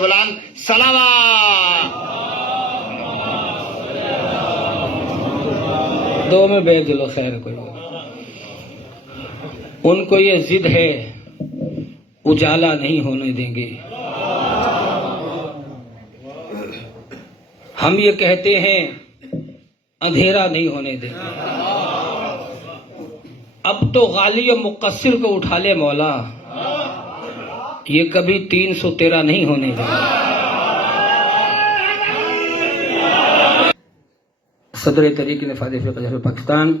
بلان سلام دو میں بے دل و خیر کوئی ان کو یہ ضد ہے اجالا نہیں ہونے دیں گے. ہم یہ کہتے ہیں اندھیرا نہیں ہونے دیں گے. اب تو غالی و مقصر کو اٹھا لے مولا, یہ کبھی 313 نہیں ہونے دیں گے. صدر تحریک نفاذ فقہ جہل پاکستان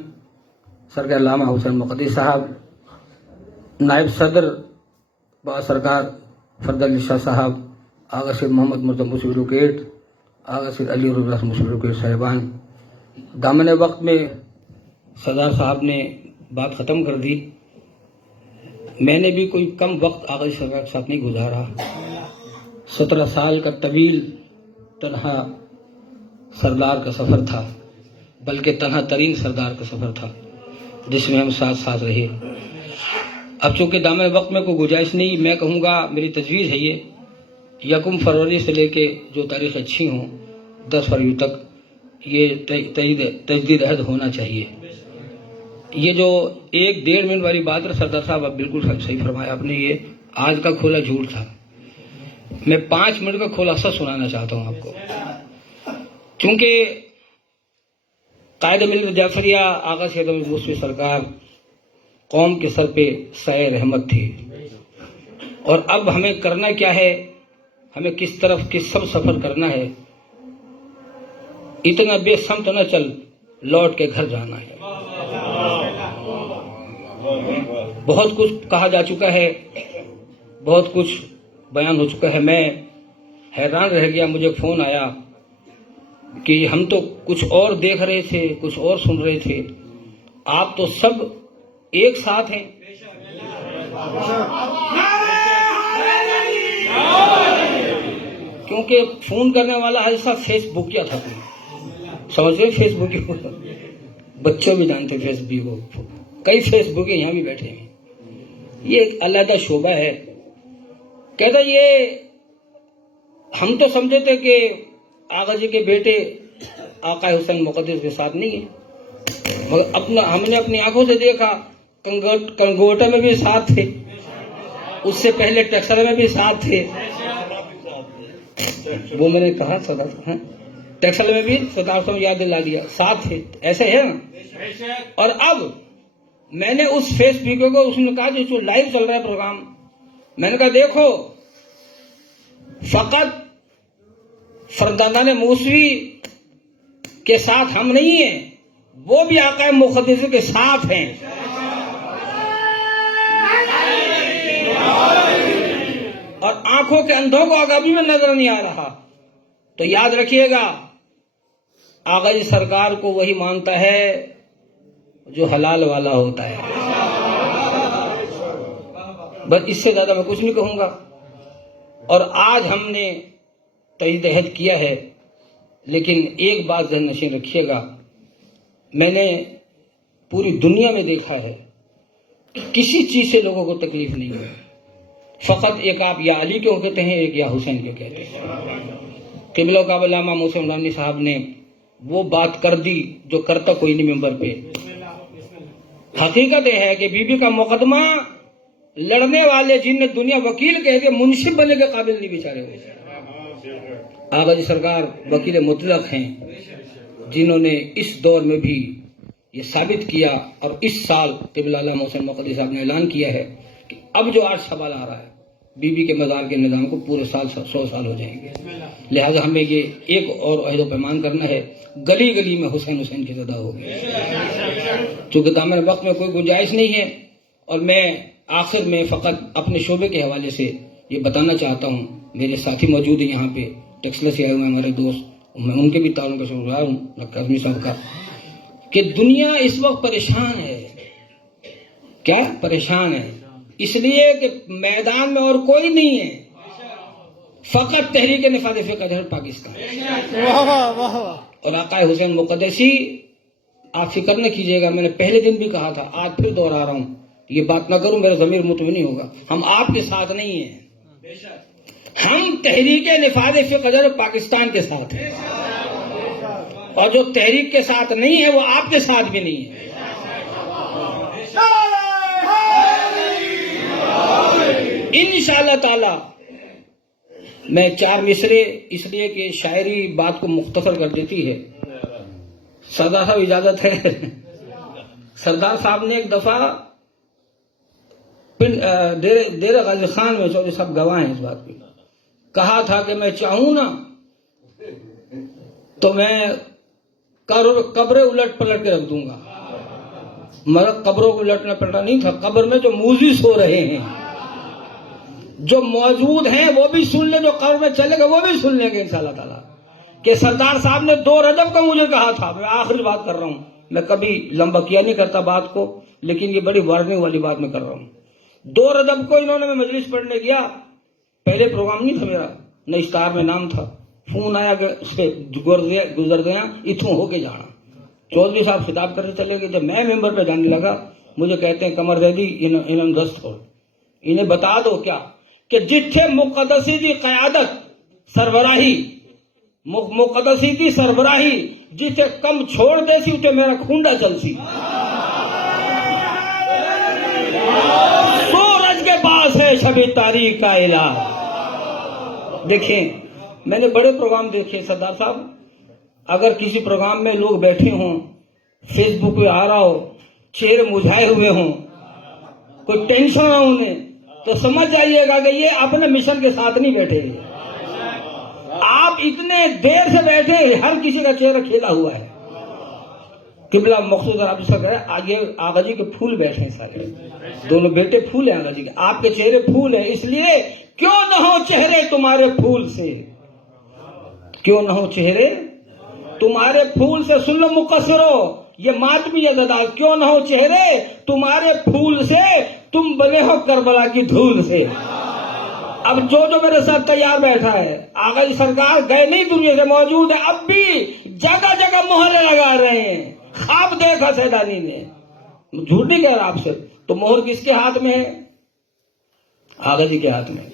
سرکار علامہ حسین مقدسی صاحب, نائب صدر با سرکار فرد علی شاہ صاحب, آغا سید محمد مرتضی مصری ایڈوکیٹ, آغا سید علی رضا مصری ایڈوکیٹ صاحبان, دامن وقت میں صدر صاحب نے بات ختم کر دی. میں نے بھی کوئی کم وقت آغا جی سرکار کے ساتھ نہیں گزارا. 17 سال کا طویل تنہا سردار کا سفر تھا, بلکہ تنہا ترین سردار کا سفر تھا جس میں ہم ساتھ ساتھ رہے. اب چونکہ دامن وقت میں کوئی گنجائش نہیں, میں کہوں گا میری تجویز ہے یہ 1 فروری سے لے کے جو تاریخ اچھی ہوں 10 فروری تک یہ تجدید عہد ہونا چاہیے. یہ جو 1-1.5 منٹ والی بات ہے سردار صاحب, اب بالکل صحیح فرمایا آپ نے. یہ آج کا کھولا جھوٹ تھا. میں 5 منٹ کا خلاصہ سنانا چاہتا ہوں آپ کو, کیونکہ قائد ملت جعفریہ آغا سید احمد موسوی سرکار قوم کے سر پہ سایہ رحمت تھے. اور اب ہمیں کرنا کیا ہے, ہمیں کس طرف کس سب سفر کرنا ہے. اتنا بے سمت نہ چل, لوٹ کے گھر جانا ہے. بہت کچھ کہا جا چکا ہے, بہت کچھ بیان ہو چکا ہے. میں حیران رہ گیا, مجھے فون آیا کہ ہم تو کچھ اور دیکھ رہے تھے, کچھ اور سن رہے تھے, آپ تو سب ایک ساتھ ہیں. کیونکہ فون کرنے والا ایسا فیس بک کیا تھا, سمجھ رہے فیس بک, بچوں بھی جانتے فیس بک, کئی فیس بک یہاں بھی بیٹھے ہیں. یہ ایک علیحدہ شعبہ ہے. کہتا یہ ہم تو سمجھے تھے کہ آغا جی کے بیٹے آقا حسین مقدس کے ساتھ نہیں ہے, مگر ہم نے اپنی آنکھوں سے دیکھا کنگوٹا میں بھی ساتھ تھے, اس سے پہلے ٹیکسلا میں بھی ساتھ تھے. وہ میں نے کہا ٹیکسلا میں بھی صدر یاد دلا دیا, ساتھ تھے. ایسے ہے نا. اور اب میں نے اس فیس بک کو, اس نے کہا جو لائیو چل رہا ہے پروگرام, میں نے کہا دیکھو فقط فردانان موسوی کے ساتھ ہم نہیں ہیں, وہ بھی آقا مقدس کے ساتھ ہیں. اور آنکھوں کے اندھوں کو آگا بھی میں نظر نہیں آ رہا. تو یاد رکھیے گا آقا جی سرکار کو وہی مانتا ہے جو حلال والا ہوتا ہے. بس اس سے زیادہ میں کچھ نہیں کہوں گا. اور آج ہم نے تجدید عہد کیا ہے, لیکن ایک بات ذہن نشین رکھیے گا, میں نے پوری دنیا میں دیکھا ہے کسی چیز سے لوگوں کو تکلیف نہیں ہے. فقط ایک آپ یا علی کیوں کہتے ہیں, ایک یا حسین کیوں کہتے ہیں. قبلہ کعبہ علامہ محسن عمرانی صاحب نے وہ بات کر دی جو کرتا کوئی نہیں ممبر پہ. حقیقت یہ ہے کہ بی بی کا مقدمہ لڑنے والے جن نے دنیا وکیل کہہ کے منصف بننے کے قابل نہیں بیچارے ہوئے. آقا جی سرکار وکیل مطلق ہیں, جنہوں نے اس دور میں بھی یہ ثابت کیا. اور اس سال قبلہ علامہ محسن مقدسی صاحب نے اعلان کیا ہے کہ اب جو آج سوال آ رہا ہے بی بی کے مزار کے نظام کو پورے سال 100 سال ہو جائیں گے. لہٰذا ہمیں یہ ایک اور عہد و پیمان کرنا ہے, گلی گلی میں حسین حسین کی صدا ہوگی. چونکہ دامن وقت میں کوئی گنجائش نہیں ہے. اور میں آخر میں فقط اپنے شعبے کے حوالے سے یہ بتانا چاہتا ہوں, میرے ساتھی موجود ہیں یہاں پہ, ٹیکسلا سے آئے ہوئے ہمارے دوست, میں ان کے بھی تعاون کا شکر گزار ہوں, ڈاکٹر اعظمی صاحب کا, کہ دنیا اس وقت پریشان ہے. کیا پریشان ہے؟ اس لیے کہ میدان میں اور کوئی نہیں ہے, فقط تحریک نفاذ فقہ جہل پاکستان. اور آقا حسین مقدسی, آپ فکر نہ کیجیے گا, میں نے پہلے دن بھی کہا تھا, آج پھر دوہرا رہا ہوں, یہ بات نہ کروں میرا ضمیر مطمئن نہیں ہوگا, ہم آپ کے ساتھ نہیں ہیں. ہم تحریک نفاذ فقہ جرب پاکستان کے ساتھ ہیں، اور جو تحریک کے ساتھ نہیں ہے وہ آپ کے ساتھ بھی نہیں ہے۔ انشاءاللہ تعالی میں 4 مصرے اس لیے کہ شاعری بات کو مختصر کر دیتی ہے۔ سردار صاحب اجازت ہے؟ سردار صاحب نے ایک دفعہ ڈیرہ غازی خان میں، چودھری صاحب گواہ ہیں اس بات کی، کہا تھا کہ میں چاہوں نا تو میں قبریں الٹ پلٹ کے رکھ دوں گا، مگر قبروں کو الٹنا پلٹنا نہیں تھا، قبر میں جو موذی سو رہے ہیں، جو موجود ہیں وہ بھی سن لیں، جو قبر میں چلے گا وہ بھی سن لیں گے انشاءاللہ تعالیٰ۔ کہ سردار صاحب نے 2 رجب کا مجھے کہا تھا، میں آخری بات کر رہا ہوں، میں کبھی لمبا کیا نہیں کرتا بات کو، لیکن یہ بڑی وارننگ والی بات میں کر رہا ہوں۔ 2 رجب کو انہوں نے، میں مجلس پڑھنے گیا، پہلے پروگرام نہیں تھا میرا، نہ اشتہار میں نام تھا، فون آیا کہ اس پہ گزر گیا اتوں ہو کے جانا۔ چودھری صاحب خطاب کرتے چلے گئے، جب میں ممبر پہ جانے لگا مجھے کہتے ہیں کمر زیدی انہوں دست ہو، انہیں بتا دو کیا کہ جتھے مقدسی دی قیادت سربراہی، مقدسی دی سربراہی جتھے کم چھوڑ دے سی اتنے میرا کھونڈا چل سی۔ سورج کے پاس ہے شبِ تاریخ کا علاج۔ دیکھیں میں نے بڑے پروگرام دیکھے سردار صاحب، اگر کسی پروگرام میں لوگ بیٹھے ہوں، فیس بک پہ آ رہا ہو، چہرے مجھائے ہوئے ہوں، کوئی ٹینشن نہ انہیں، تو سمجھ جائیے گا کہ یہ اپنے مشن کے ساتھ نہیں بیٹھے۔ آپ اتنے دیر سے بیٹھے، ہر کسی کا چہرہ کھیلا ہوا ہے۔ قبلہ مقصود آپ سے کہے آگے آغا جی کے پھول بیٹھے ہیں، سارے دونوں بیٹے پھول ہیں آغا جی کے، آپ کے چہرے پھول ہیں، اس لیے کیوں نہ ہو چہرے تمہارے پھول سے، کیوں نہ ہو چہرے تمہارے پھول سے۔ سن لو مقصرو، یہ ماتمی ادا، کیوں نہ ہو چہرے تمہارے پھول سے، تم بنے ہو کربلا کی دھول سے۔ اب جو میرے ساتھ تیار بیٹھا ہے، آغا جی سرکار گئے نہیں دنیا سے، موجود ہے، اب بھی جگہ جگہ مہریں لگا رہے ہیں۔ خواب دیکھا سیدانی نے، جھوٹ نہیں کہہ رہا آپ سے، تو مہر کس کے ہاتھ میں ہے؟ آغا جی کے ہاتھ میں۔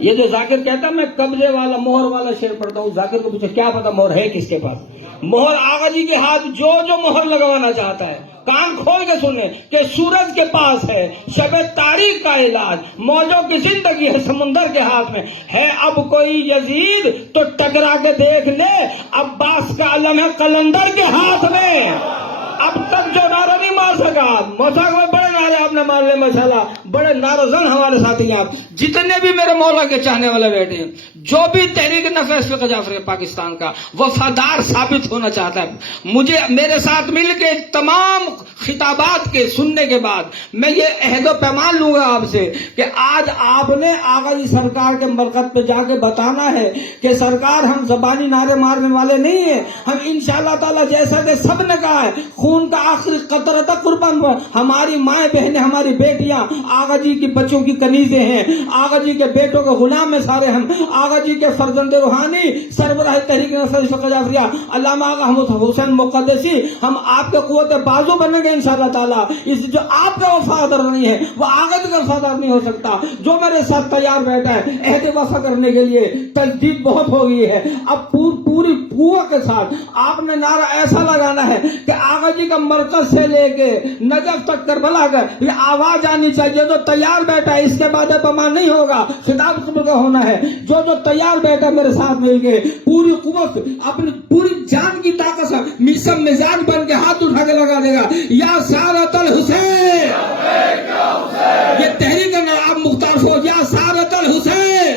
یہ جو ذاکر کہتا ہے میں قبضے والا مہر والا شعر پڑھتا ہوں، ذاکر کو پوچھے کیا پتا مہر ہے کس کے پاس؟ مہر آغا جی کے ہاتھ، جو مہر لگوانا چاہتا ہے کان کھول کے سنیں کہ سورج کے پاس ہے شب تاریخ کا علاج، موجوں کی زندگی ہے سمندر کے ہاتھ میں ہے، اب کوئی یزید تو ٹکرا کے دیکھ لے، عباس کا علم ہے قلندر کے ہاتھ میں۔ اب تک جو نعرہ نہیں مار سکا، موسیقی میں بڑے نعرے آپ نے مار لے ماشاءاللہ، بڑے نعرہ زن ہمارے ساتھی ہیں آپ، جتنے بھی میرے مولا کے چاہنے والے بیٹھے ہیں، جو بھی تحریک نفاذ فقہ جعفری پاکستان کا وفادار ثابت ہونا چاہتا ہے، مجھے میرے ساتھ مل کے تمام خطابات کے سننے کے بعد میں یہ عہد و پیمان لوں گا آپ سے کہ آج آپ نے آغا جی سرکار کے مرکز پہ جا کے بتانا ہے کہ سرکار ہم زبانی نعرے مارنے والے نہیں ہیں، ہم انشاءاللہ تعالی جیسا کہ سب نے کہا ہے خون کا آخری قطرہ تک قربان، ہماری مائیں بہنیں، ہماری بیٹیاں آغا جی کی بچوں کی کنیزیں ہیں، آغا جی کے بیٹوں کے غلام ہیں سارے ہم، آغا جی کے فرزند روحانی سربراہ تحریک نفاذ فقہ جعفریہ علامہ آغا حمود حسین مقدسی، ہم آپ کے قوت بازو بنیں گے انشاءاللہ تعالیٰ۔ اس جو آپ کا وفادار نہیں ہے وہ آغا جی کا وفادار نہیں ہو سکتا۔ جو میرے ساتھ تیار بیٹھا ہے عہد وفا کرنے کے لیے، تجدید بہت ہو گئی ہے، اب پوری قوت کے ساتھ آپ نے نعرہ ایسا لگانا ہے کہ آغا جی کا مرکز سے لے کے نجف تک کربلا کا یہ آواز آنی چاہیے۔ جو تیار بیٹھا ہے اس کے بعد پمان نہیں ہوگا، خطاب قبل کا ہونا ہے۔ جو تیار بیٹھا میرے ساتھ مل کے پوری قوت اپنی پوری جان کی طاقت سے میسم مزاج بن کے ہاتھ اٹھا کے لگا دے گا، یا سارت الحسین، یہ تحریک ہے آپ مختار فوج، یا سارت الحسین،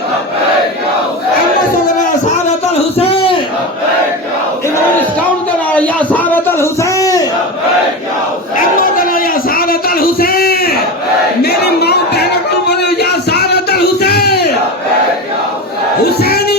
سارت الحسین، انہوں نے ساؤنڈ کرا یا سارت الحسین، یا سارت الحسین، میری ماں بہنوں کو بولے یا سارت الحسین، حسین